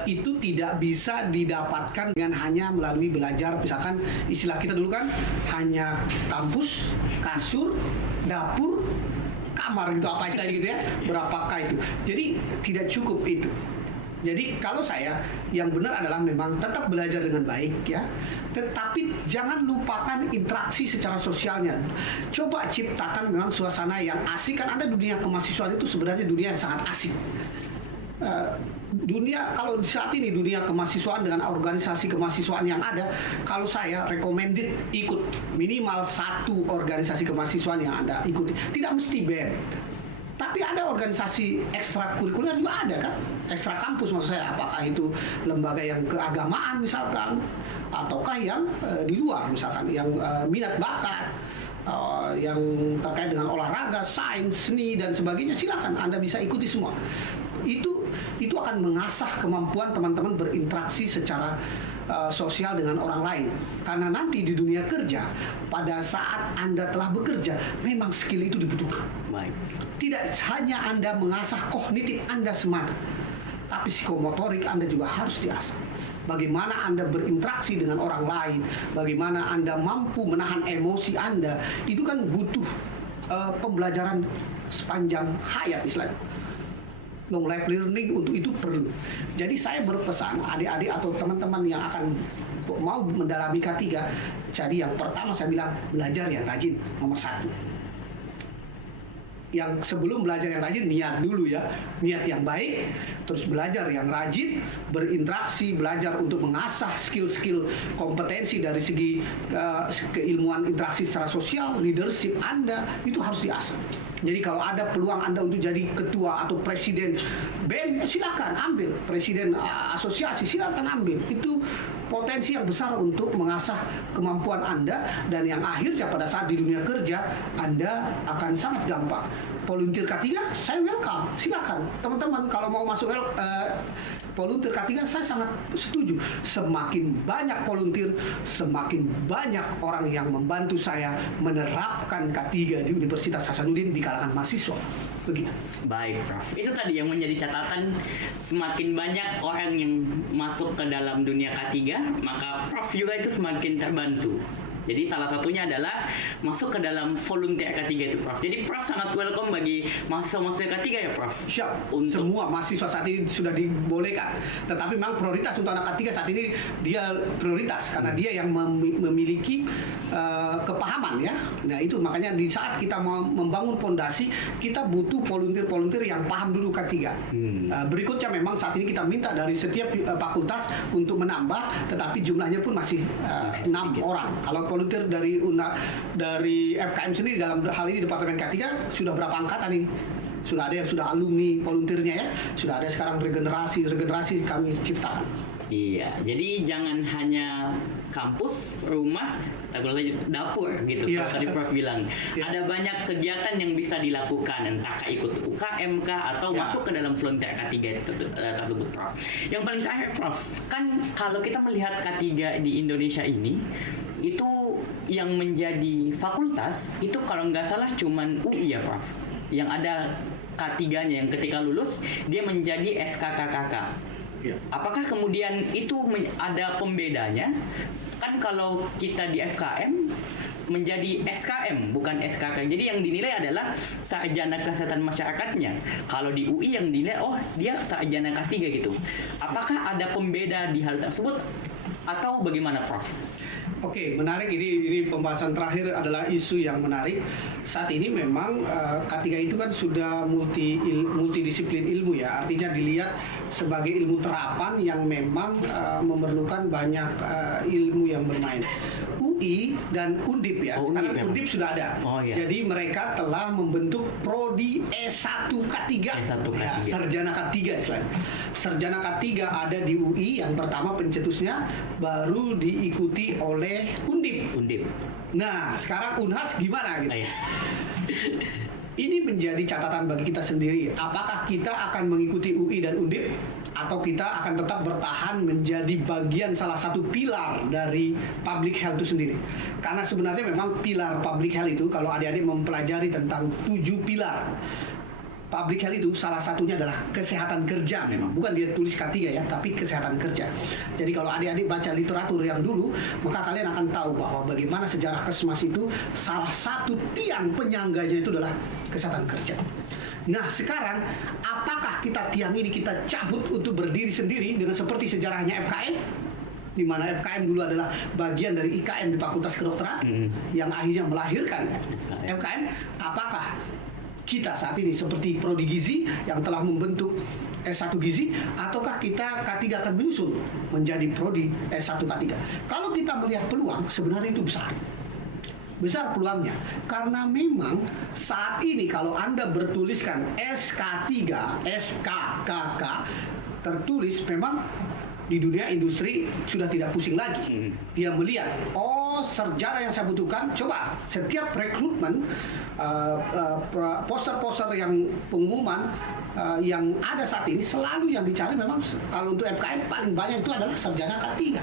itu tidak bisa didapatkan dengan hanya melalui belajar. Misalkan istilah kita dulu kan hanya kampus, kasur, dapur, kamar gitu, apa istilahnya gitu ya, berapakah itu. Jadi tidak cukup itu. Jadi kalau saya, yang benar adalah memang tetap belajar dengan baik ya, tetapi jangan lupakan interaksi secara sosialnya. Coba ciptakan memang suasana yang asik. Kan ada dunia kemahasiswaan itu sebenarnya dunia yang sangat asik. Dunia kalau saat ini dunia kemahasiswaan dengan organisasi kemahasiswaan yang ada, kalau saya recommended ikut minimal satu organisasi kemahasiswaan yang ada, ikuti. Tidak mesti BEM, tapi ada organisasi ekstrakurikuler juga ada kan, ekstra kampus maksud saya. Apakah itu lembaga yang keagamaan misalkan, ataukah yang di luar misalkan, yang minat bakat, yang terkait dengan olahraga, sains, seni dan sebagainya, silakan Anda bisa ikuti semua. Itu akan mengasah kemampuan teman-teman berinteraksi secara sosial dengan orang lain. Karena nanti di dunia kerja, pada saat Anda telah bekerja, memang skill itu dibutuhkan. Baik. Tidak hanya Anda mengasah kognitif Anda semata, tapi psikomotorik Anda juga harus diasah. Bagaimana Anda berinteraksi dengan orang lain, bagaimana Anda mampu menahan emosi Anda, itu kan butuh pembelajaran sepanjang hayat istilahnya. Long life learning untuk itu perlu. Jadi saya berpesan adik-adik atau teman-teman yang akan mau mendalami K3, jadi yang pertama saya bilang belajar yang rajin, nomor 1. Yang sebelum belajar yang rajin, niat dulu ya, niat yang baik, terus belajar yang rajin, berinteraksi, belajar untuk mengasah skill-skill kompetensi dari segi keilmuan interaksi secara sosial, leadership Anda itu harus diasah. Jadi kalau ada peluang Anda untuk jadi ketua atau presiden BEM, silakan ambil. Presiden asosiasi, silakan ambil. Itu potensi yang besar untuk mengasah kemampuan Anda, dan yang akhirnya pada saat di dunia kerja Anda akan sangat gampang. Volunteer K3, saya welcome. Silakan teman-teman kalau mau masuk volunteer K3, saya sangat setuju. Semakin banyak volunteer, semakin banyak orang yang membantu saya menerapkan K3 di Universitas Hasanuddin di kalangan mahasiswa. Begitu. Baik, Prof. Itu tadi yang menjadi catatan, semakin banyak orang yang masuk ke dalam dunia K3, maka Prof juga itu semakin terbantu Jadi salah satunya adalah masuk ke dalam volunteer K3 itu, Prof. Jadi Prof sangat welcome bagi mahasiswa-mahasiswa K3 ya, Prof. Siap. Untuk Semua mahasiswa saat ini sudah dibolehkan. Tetapi memang prioritas untuk anak K3 saat ini dia prioritas karena dia yang memiliki kepahaman ya. Nah itu makanya di saat kita mau membangun fondasi kita butuh volunteer-volunteer yang paham dulu K3. Berikutnya memang saat ini kita minta dari setiap fakultas untuk menambah, tetapi jumlahnya pun masih 6 orang. Kalau volunteer dari FKM sendiri dalam hal ini Departemen K3 sudah berapa angkatan ini? Sudah ada yang sudah alumni volunteernya ya. Sudah ada sekarang regenerasi kami ciptakan. Iya, jadi jangan hanya kampus, rumah, tapi lagi dapur gitu. Iya. Kalau tadi Prof bilang, Iya. ada banyak kegiatan yang bisa dilakukan, entah ikut UKM kah atau Iya. masuk ke dalam volunteer K3 tersebut, Prof. Yang paling terakhir, Prof, kan kalau kita melihat K3 di Indonesia ini, itu yang menjadi fakultas itu kalau nggak salah cuman UI ya, Prof. Yang ada K3-nya yang ketika lulus dia menjadi SKKKK. Iya. Apakah kemudian itu ada pembedanya? Kan kalau kita di FKM menjadi SKM bukan SKK. Jadi yang dinilai adalah sarjana kesehatan masyarakatnya. Kalau di UI yang dinilai dia sarjana K3 gitu. Apakah ada pembeda di hal tersebut atau bagaimana, Prof? Oke, menarik. Ini pembahasan terakhir adalah isu yang menarik. Saat ini memang K3 itu kan sudah multidisiplin ilmu ya. Artinya dilihat sebagai ilmu terapan yang memang memerlukan banyak ilmu yang bermain. UI dan Undip ya. Sekarang Undip sudah ada. Iya. Jadi mereka telah membentuk prodi S1 K3. S1 K3. Ya, sarjana K3 istilahnya. Sarjana K3 ada di UI yang pertama pencetusnya, baru diikuti oleh Undip. Nah, sekarang Unhas gimana gitu? Iya. Ini menjadi catatan bagi kita sendiri. Apakah kita akan mengikuti UI dan Undip atau kita akan tetap bertahan menjadi bagian salah satu pilar dari public health itu sendiri? Karena sebenarnya memang pilar public health itu kalau adik-adik mempelajari tentang 7 pilar public health itu salah satunya adalah kesehatan kerja memang. Bukan dia tulis K3 ya, tapi kesehatan kerja. Jadi kalau adik-adik baca literatur yang dulu, maka kalian akan tahu bahwa bagaimana sejarah Kesmas itu salah satu tiang penyangganya itu adalah kesehatan kerja. Nah sekarang, apakah tiang ini kita cabut untuk berdiri sendiri dengan seperti sejarahnya FKM? Di mana FKM dulu adalah bagian dari IKM di Fakultas Kedokteran yang akhirnya melahirkan FKM. Apakah kita saat ini seperti Prodi Gizi yang telah membentuk S1 Gizi, ataukah kita K3 akan menyusul menjadi Prodi S1 K3? Kalau kita melihat peluang, sebenarnya itu besar peluangnya, karena memang saat ini kalau Anda bertuliskan SK3, SKKK tertulis, memang di dunia industri sudah tidak pusing lagi. Dia melihat, sarjana yang saya butuhkan. Coba setiap rekrutmen, poster-poster yang pengumuman yang ada saat ini, selalu yang dicari memang kalau untuk FKM paling banyak itu adalah sarjana K3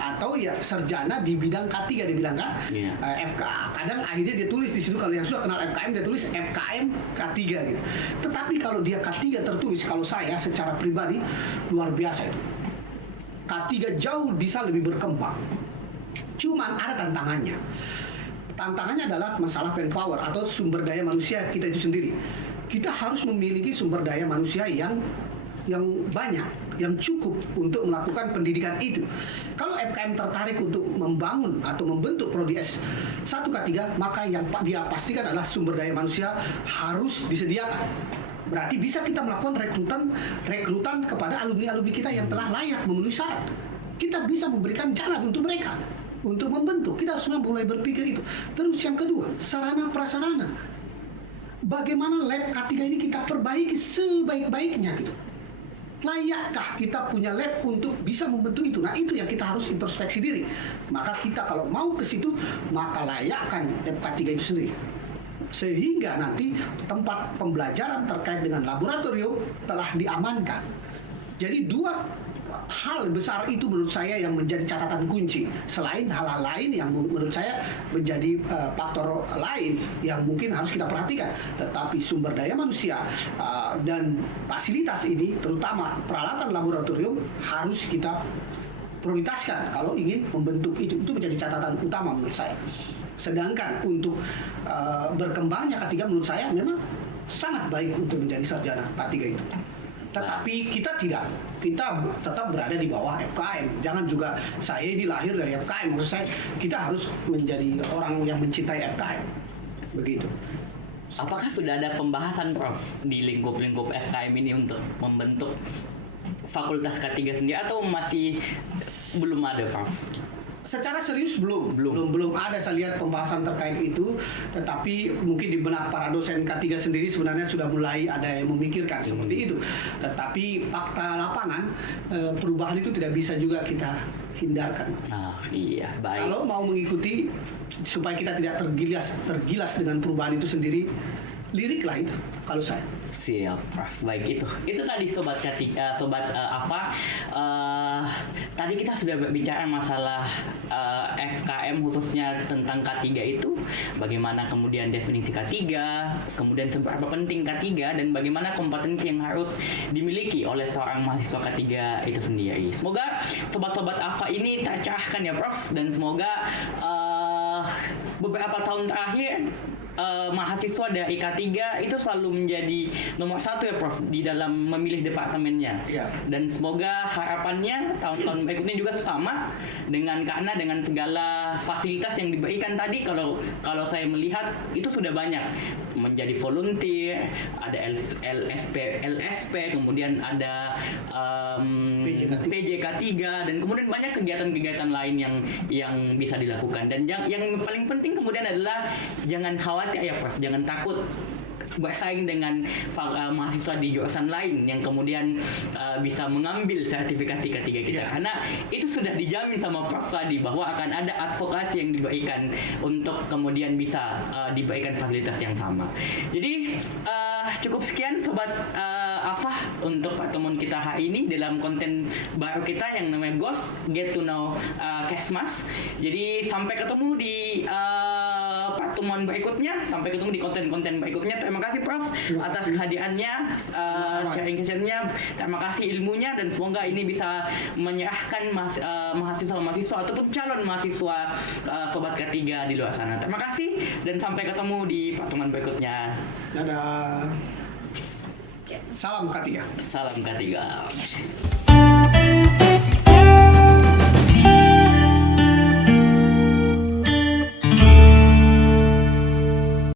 atau ya sarjana di bidang K3 dibilangkan. FK kadang akhirnya dia tulis di situ, kalau yang sudah kenal FKM dia tulis FKM K3 gitu. Tetapi kalau dia K3 tertulis, kalau saya secara pribadi luar biasa itu. K3 jauh bisa lebih berkembang. Cuman ada tantangannya. Tantangannya adalah masalah manpower atau sumber daya manusia kita itu sendiri. Kita harus memiliki sumber daya manusia yang banyak, yang cukup untuk melakukan pendidikan itu. Kalau FKM tertarik untuk membangun atau membentuk Prodi S1 K3, maka yang dia pastikan adalah sumber daya manusia harus disediakan. Berarti bisa kita melakukan rekrutan kepada alumni-alumni kita yang telah layak memenuhi syarat. Kita bisa memberikan jalan untuk mereka untuk membentuk. Kita harus mulai berpikir itu. Terus yang kedua, sarana prasarana. Bagaimana lab K3 ini kita perbaiki sebaik-baiknya gitu. Layakkah kita punya lab untuk bisa membentuk itu? Nah, itu yang kita harus introspeksi diri. Maka kita kalau mau ke situ, maka layakkan lab K3 itu sendiri. Sehingga nanti tempat pembelajaran terkait dengan laboratorium telah diamankan. Jadi dua hal besar itu menurut saya yang menjadi catatan kunci, selain hal-hal lain yang menurut saya menjadi faktor lain yang mungkin harus kita perhatikan. Tetapi sumber daya manusia dan fasilitas ini, terutama peralatan laboratorium, harus kita prioritaskan kalau ingin membentuk itu menjadi catatan utama menurut saya. Sedangkan untuk berkembangnya K3 menurut saya memang sangat baik untuk menjadi sarjana K3 itu. Tetapi kita tidak, kita tetap berada di bawah FKM. Jangan juga saya ini lahir dari FKM. Maksud saya kita harus menjadi orang yang mencintai FKM. Begitu. Apakah sudah ada pembahasan Prof di lingkup-lingkup FKM ini untuk membentuk fakultas K3 sendiri atau masih belum ada Prof? Secara serius belum ada saya lihat pembahasan terkait itu, tetapi mungkin di benak para dosen K3 sendiri sebenarnya sudah mulai ada yang memikirkan seperti itu. Tetapi fakta lapangan perubahan itu tidak bisa juga kita hindarkan. Iya, baik. Kalau mau mengikuti supaya kita tidak tergilas dengan perubahan itu sendiri, liriklah itu kalau saya. Siap, Prof. Baik itu tadi sobat AFA. Tadi kita sudah bicara masalah FKM khususnya tentang K3 itu, bagaimana kemudian definisi K3, kemudian seberapa penting K3 dan bagaimana kompetensi yang harus dimiliki oleh seorang mahasiswa K3 itu sendiri. Semoga sobat-sobat AFA ini tercerahkan ya Prof, dan semoga beberapa tahun terakhir mahasiswa dari K3 itu selalu menjadi nomor 1 ya Prof di dalam memilih departemennya. Ya. Dan semoga harapannya tahun-tahun berikutnya juga sama karena dengan segala fasilitas yang diberikan tadi, kalau saya melihat itu sudah banyak, menjadi volunteer, ada LSP, kemudian ada PJK3 dan kemudian banyak kegiatan-kegiatan lain yang bisa dilakukan. Dan yang paling penting kemudian adalah jangan khawatir ya Prof, jangan takut bersaing dengan mahasiswa di jurusan lain yang kemudian bisa mengambil sertifikasi K3 kita. Karena itu sudah dijamin sama Prof tadi bahwa akan ada advokasi yang diberikan untuk kemudian bisa diberikan fasilitas yang sama. Jadi cukup sekian sobat AFA untuk pertemuan kita hari ini dalam konten baru kita yang namanya GOS, Get to Know Kesmas. Jadi sampai ketemu di pertemuan berikutnya, sampai ketemu di konten-konten berikutnya. Terima kasih Prof atas kehadirannya, sharing sessionnya. Terima kasih ilmunya, dan semoga ini bisa menyerahkan mahasiswa-mahasiswa ataupun calon mahasiswa sobat K3 di luar sana. Terima kasih dan sampai ketemu di pertemuan berikutnya. Dadah. Salam K3. Salam K3.